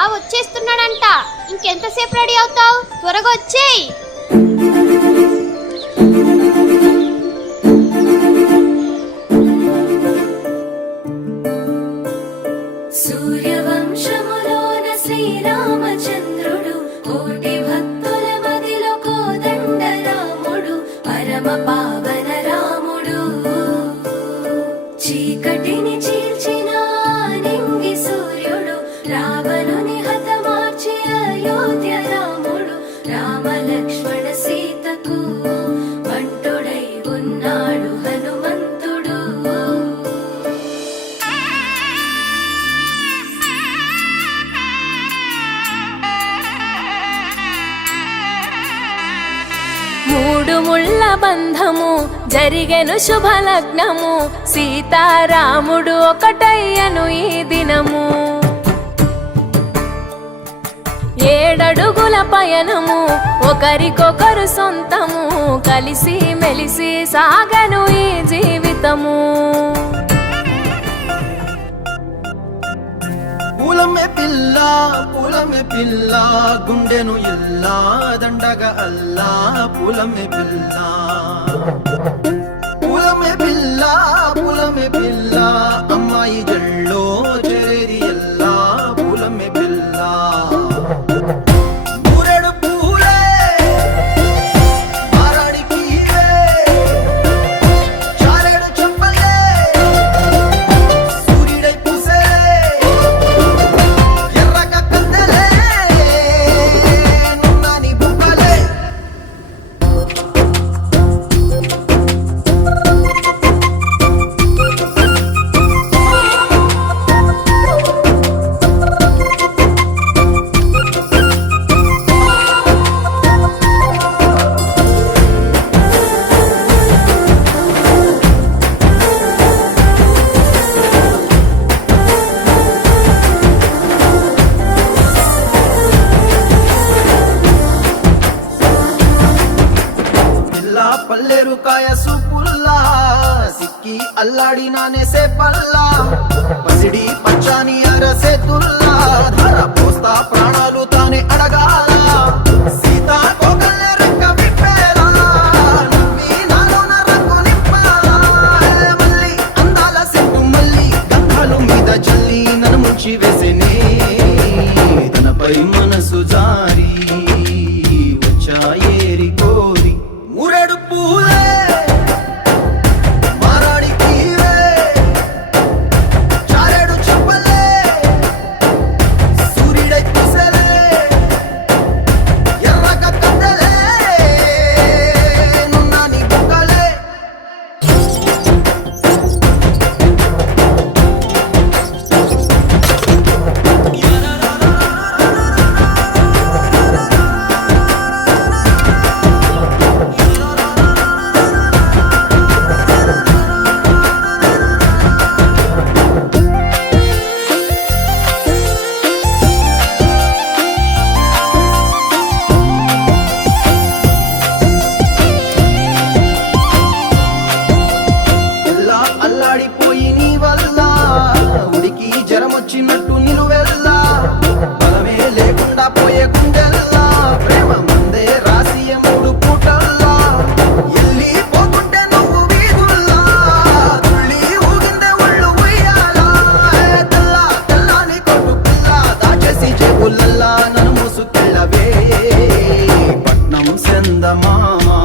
బావ వచ్చేస్తున్నాడంట. ఇంకెంతసేపు రెడీ అవుతావు? త్వరగా వచ్చేయ్. సూర్యవంశములోన శ్రీరామచంద్రుడు, కోటి భక్తుల మదిలో కోదండ రాముడు, పరమ పావన రాముడు. చీకటిని చీల్చిన నింగి సూర్యుడు, రావణుని హతమార్చి అయోధ్య రాముడు, రామ లక్ష్మణ సీతకు వంటుడై ఉన్నాడు హనుమంతుడు. మూడు ముళ్ళ బంధము జరిగెను శుభలగ్నము, సీతారాముడు ఒకటయ్యను ఈ దినము. 7 అడుగుల పయనము, ఒకరికొకరు సొంతము, కలిసి మెలిసి సాగను ఈ జీవితము. పూలమే పిల్ల గుండెను ఇల్లా దండగ అల్లా. పూలమే పిల్ల అమ్మాయి జల్లో చేరేది ఎల్లా. పూలమే పిల్ల ఊరెడు పూలే మారాడికి చారెడు చెప్పలే సూర్యుడై పూసే ఎర్రగ కందలే నున్నాని బుక్కలే. పల్లెరు కాయ సూపుల్లా సిక్కి అల్లాడి నానేసే పల్లా. పసిడి పచ్చాని అరసే తుల్లా ధర పోస్తా ప్రాణాలు తానే అడగాల. సీతా కోగల్లె రెక్క విప్పేలా నవ్వి నాలోన రంగు నింపాలా. మల్లి అందాల సెట్టు మల్లి గంధాలు మీద చల్లి నన్ను ముంచి వేసేనే. తనపై మనసు జారి వచ్చాయేరి కోరి ఊరెడు పూలే మారాడికి చారెడు చెప్పలే సూర్యుడై పూసలే ఎర్రగ కందలే నున్నాని బుక్కలే. అల్లాడిపోయి నీ వల్ల ఉడికి జరమొచ్చినట్టు నిలువెల్లా. బలమే లేకుండా పోయే గుండెల్లా ప్రేమ మందే రాసియ 3 పూటల్లా. ఎల్లి పోతుంటే నువ్వు వీధుల్లా తుళ్ళి ఊగిందే ఒళ్ళు ఉయ్యాలా. తెల్లాని కొట్టు పిల్ల దాచేసి జేబులల్లా నన్ను మోసుకెళ్ళవే. పట్నం సెందమామా